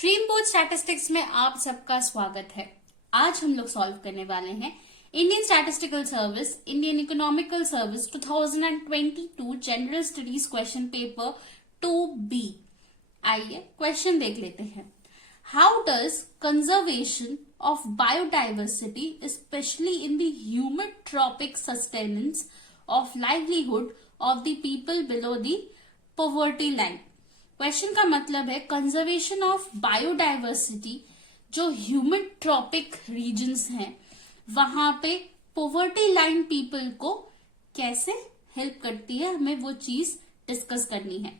Dream board statistics में आप सबका स्वागत है। आज हम लोग सॉल्व करने वाले हैं Indian statistical service, Indian economical service 2022 general studies question paper 2B। आइए क्वेश्चन देख लेते हैं। How does conservation of biodiversity specially in the humid tropic sustenance of livelihood of the people below the poverty line. Question का मतलब है conservation of biodiversity जो humid tropic regions हैं वहां पे पॉवर्टी लाइन पीपल को कैसे हेल्प करती है, हमें वो चीज डिस्कस करनी है।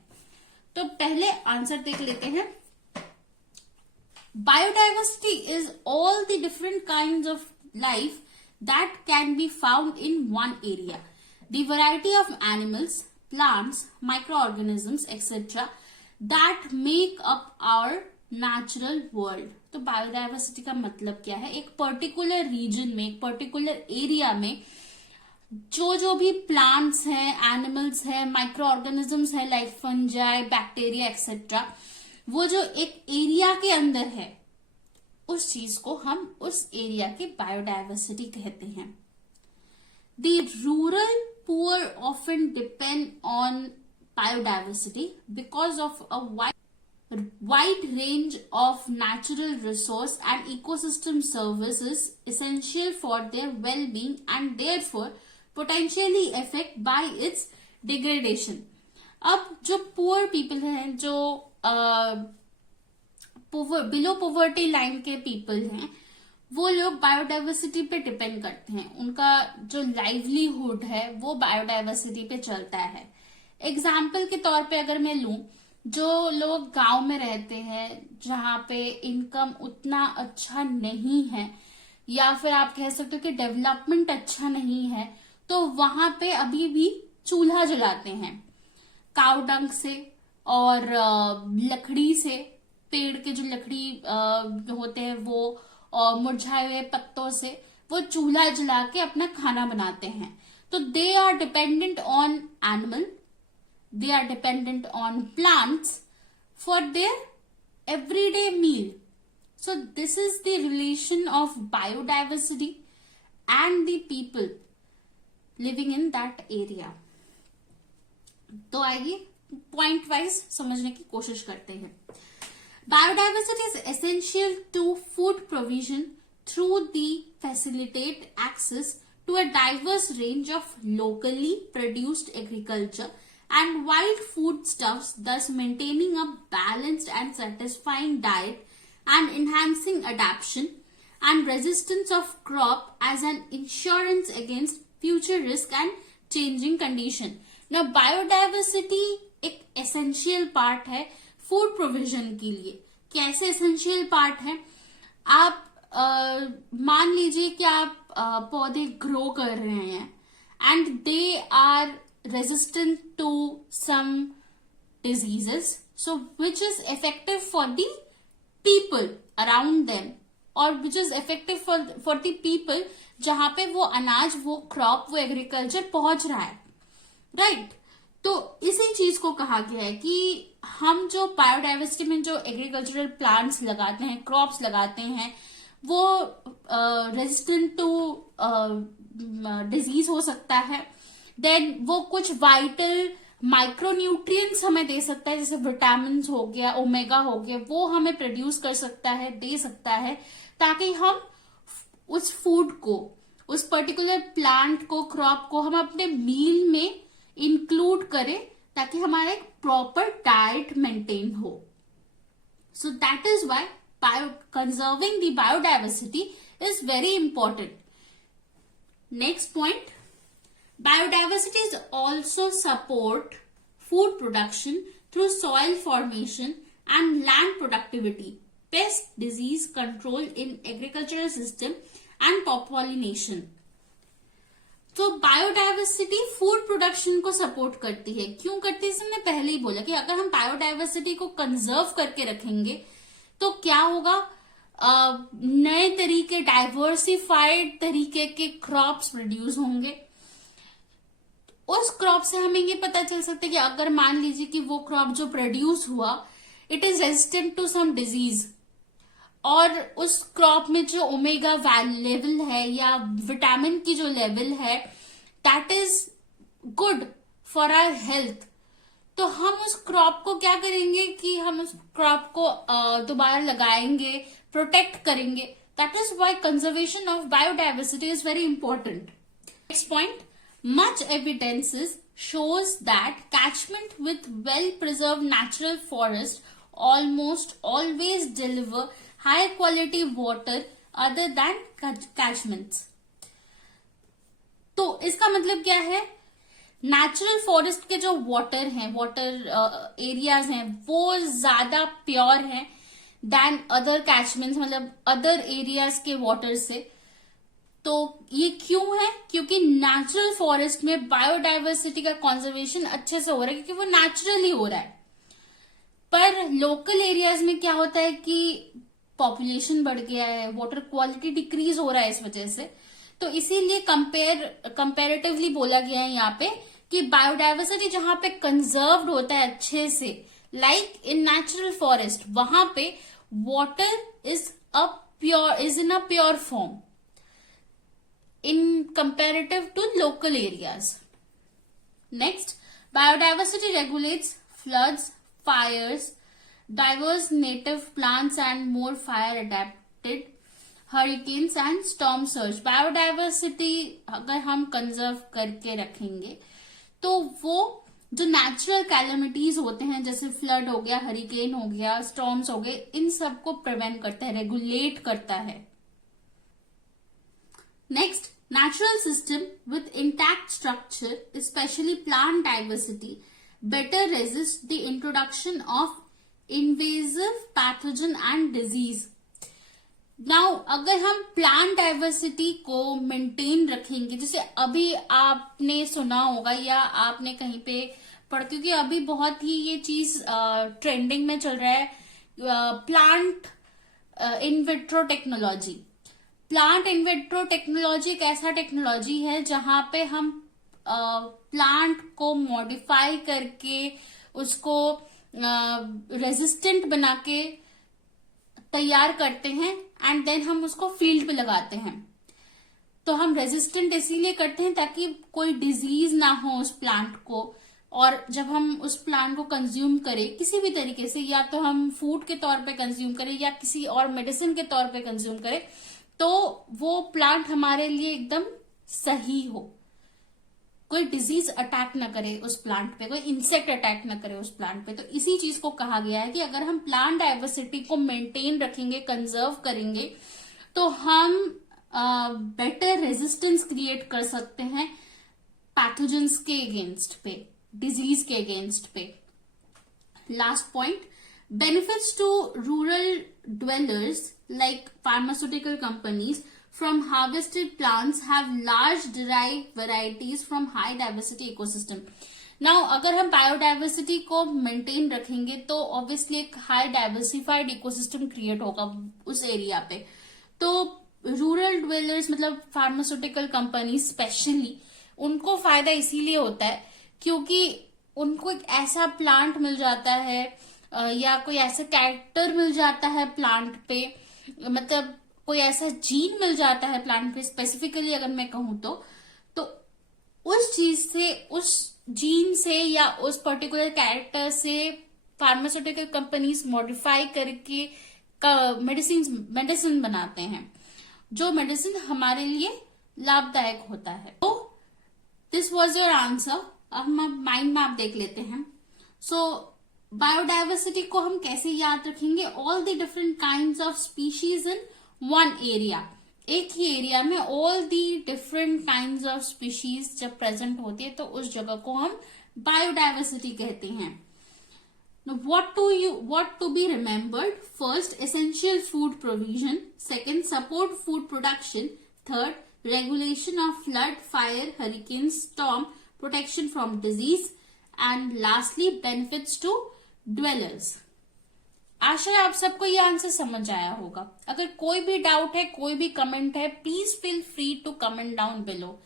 तो पहले आंसर देख लेते हैं। Biodiversity is all the different kinds of life that can be found in one area, the variety of animals, plants, microorganisms etcetera that make up our natural world. तो बायोडाइवर्सिटी का मतलब क्या है? एक पर्टिकुलर रीजन में, एक particular area में जो भी प्लांट्स हैं, एनिमल्स हैं, माइक्रो ऑर्गेनिजम्स है लाइक फंजाई, बैक्टीरिया एक्सेट्रा, वो जो एक एरिया के अंदर है उस चीज को हम उस एरिया की बायोडाइवर्सिटी कहते हैं। The rural poor often depend on biodiversity because of a wide range of natural resource and ecosystem services essential for their well-being and therefore potentially affect by its degradation। अब जो poor people हैं, जो below poverty line के people हैं, वो लोग biodiversity पे depend करते हैं। उनका जो लाइवलीहुड है वो बायोडाइवर्सिटी पे चलता है। एग्जाम्पल के तौर पे अगर मैं लूं, जो लोग गांव में रहते हैं जहां पे इनकम उतना अच्छा नहीं है या फिर आप कह सकते हो कि डेवलपमेंट अच्छा नहीं है, तो वहां पे अभी भी चूल्हा जलाते हैं काऊ डंग से और लकड़ी से, पेड़ के जो लकड़ी होते हैं वो और मुरझाए हुए पत्तों से वो चूल्हा जला के अपना खाना बनाते हैं। तो they are dependent on animal, they are dependent on plants for their everyday meal. So this is the relation of biodiversity and the people living in that area. तो आइए पॉइंट वाइज समझने की कोशिश करते हैं। Biodiversity is essential to food provision through the facilitate access to a diverse range of locally produced agriculture and wild foodstuffs, thus maintaining a balanced and satisfying diet and enhancing adaptation and resistance of crop as an insurance against future risk and changing condition. Now biodiversity एक essential part है food provision के लिए। कैसे essential part है? आप मान लीजिए कि आप पौधे ग्रो कर रहे हैं and they are resistant to some diseases, so which is effective for the people around them or which is effective for the people जहां पे वो अनाज, वो क्रॉप, वो एग्रीकल्चर पहुंच रहा है, राइट? तो इसी चीज को कहा गया है कि हम जो बायोडाइवर्सिटी में जो एग्रीकल्चरल प्लांट्स लगाते हैं, क्रॉप्स लगाते हैं, वो रेजिस्टेंट टू डिजीज हो सकता है। देन वो कुछ वाइटल माइक्रोन्यूट्रिएंट्स हमें दे सकता है, जैसे विटामिन हो गया, ओमेगा हो गया, वो हमें प्रोड्यूस कर सकता है, दे सकता है, ताकि हम उस फूड को, उस पर्टिकुलर प्लांट को, क्रॉप को हम अपने मील में इंक्लूड करें ताकि हमारा एक प्रॉपर डाइट मेंटेन हो। So that is why conserving the biodiversity is very important. Next point, biodiversity is also support food production through soil formation and land productivity, pest disease control in agricultural system and pollination. तो biodiversity food production को support करती है। क्यों करती है? हमने पहले ही बोला कि अगर हम बायोडाइवर्सिटी को कंजर्व करके रखेंगे तो क्या होगा, नए तरीके, डाइवर्सिफाइड तरीके के क्रॉप्स प्रोड्यूस होंगे। उस क्रॉप से हमें ये पता चल सकता है कि अगर मान लीजिए कि वो क्रॉप जो प्रोड्यूस हुआ it is resistant to some disease, और उस क्रॉप में जो ओमेगा लेवल है या विटामिन की जो लेवल है that is good for our health, तो हम उस क्रॉप को क्या करेंगे कि हम उस क्रॉप को दोबारा लगाएंगे, प्रोटेक्ट करेंगे. That is why conservation of biodiversity is very important. Next point, much evidences shows that catchment with well preserved natural forest almost always deliver high quality water other than catchments. तो इसका मतलब क्या है, natural forest के जो water हैं, water areas हैं, वो ज्यादा प्योर हैं देन अदर कैचमेंट्स, मतलब अदर एरियाज के वाटर से. तो ये क्यों है, क्योंकि नेचुरल फॉरेस्ट में बायोडाइवर्सिटी का कंजर्वेशन अच्छे से हो रहा है क्योंकि वो नेचुरली हो रहा है. पर लोकल एरियाज में क्या होता है कि पॉपुलेशन बढ़ गया है, वाटर क्वालिटी डिक्रीज हो रहा है इस वजह से. तो इसीलिए कंपेरेटिवली बोला गया है यहाँ पे कि बायोडाइवर्सिटी जहां पे कंजर्व्ड होता है अच्छे से, लाइक इन नेचुरल फॉरेस्ट, वहां पे water is in a pure form in comparative to local areas. Next, biodiversity regulates floods, fires, diverse native plants and more fire adapted hurricanes and storm surge. Biodiversity अगर हम conserve करके रखेंगे तो वो जो natural calamities होते हैं जैसे फ्लड हो गया, हरिकेन हो गया, स्टॉर्म्स हो गए, इन सबको प्रिवेंट करता है, रेगुलेट करता है. Next, natural system with intact structure, especially plant diversity, better resist the introduction of invasive pathogen and disease. Now, अगर हम प्लांट डाइवर्सिटी को मेंटेन रखेंगे, जैसे अभी आपने सुना होगा या आपने कहीं पे पढ़, क्योंकि अभी बहुत ही ये चीज ट्रेंडिंग में चल रहा है, plant in vitro technology. Plant in vitro technology एक ऐसा टेक्नोलॉजी है जहां पे हम प्लांट को मॉडिफाई करके उसको रेजिस्टेंट बना के तैयार करते हैं एंड देन हम उसको फील्ड पे लगाते हैं. तो हम रेजिस्टेंट इसीलिए करते हैं ताकि कोई डिजीज ना हो उस प्लांट को, और जब हम उस प्लांट को कंज्यूम करें किसी भी तरीके से, या तो हम फूड के तौर पे कंज्यूम करें या किसी और मेडिसिन के तौर पे कंज्यूम करें, तो वो प्लांट हमारे लिए एकदम सही हो, कोई डिजीज अटैक ना करे उस प्लांट पे, कोई इंसेक्ट अटैक ना करे उस प्लांट पे. तो इसी चीज को कहा गया है कि अगर हम प्लांट डाइवर्सिटी को मेंटेन रखेंगे, कंजर्व करेंगे, तो हम बेटर रेजिस्टेंस क्रिएट कर सकते हैं पैथोजेंस के अगेंस्ट पे, डिजीज के अगेंस्ट पे. Last point, benefits to rural dwellers like pharmaceutical companies from harvested plants have large derived varieties from high diversity ecosystem. Now, अगर हम बायोडाइवर्सिटी को मेंटेन रखेंगे तो ऑब्वियसली एक हाई डाइवर्सिफाइड इकोसिस्टम क्रिएट होगा उस एरिया पे. तो रूरल ड्वेलर्स मतलब फार्मास्यूटिकल कंपनी स्पेशली, उनको फायदा इसीलिए होता है क्योंकि उनको एक ऐसा प्लांट मिल जाता है या कोई ऐसा कैरेक्टर मिल जाता है प्लांट पे, मतलब कोई ऐसा जीन मिल जाता है प्लांट पे स्पेसिफिकली अगर मैं कहूं तो उस चीज से, उस जीन से या उस पर्टिकुलर कैरेक्टर से फार्मास्यूटिकल कंपनीज मॉडिफाई करके मेडिसिन बनाते हैं, जो मेडिसिन हमारे लिए लाभदायक होता है. तो दिस वॉज योर आंसर. अब हम माइंड मैप देख लेते हैं. सो बायोडाइवर्सिटी को हम कैसे याद रखेंगे, all the different kinds of species in one area, एक ही एरिया में all the different kinds of species जब प्रेजेंट होती है तो उस जगह को हम बायोडाइवर्सिटी कहते हैं. What to be remembered? First, essential food provision. Second, support food production. Third, regulation of flood, fire, hurricane, storm, protection from disease. And lastly, benefits to dwellers. आशा है आप सबको ये आंसर समझ आया होगा. अगर कोई भी डाउट है, कोई भी कमेंट है, please feel free to comment down below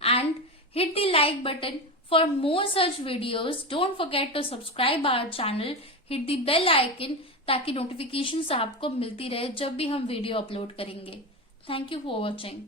and hit the like button for more such videos. Don't forget to subscribe our channel, hit the bell icon ताकि नोटिफिकेशंस आपको मिलती रहे जब भी हम वीडियो अपलोड करेंगे। Thank you for watching.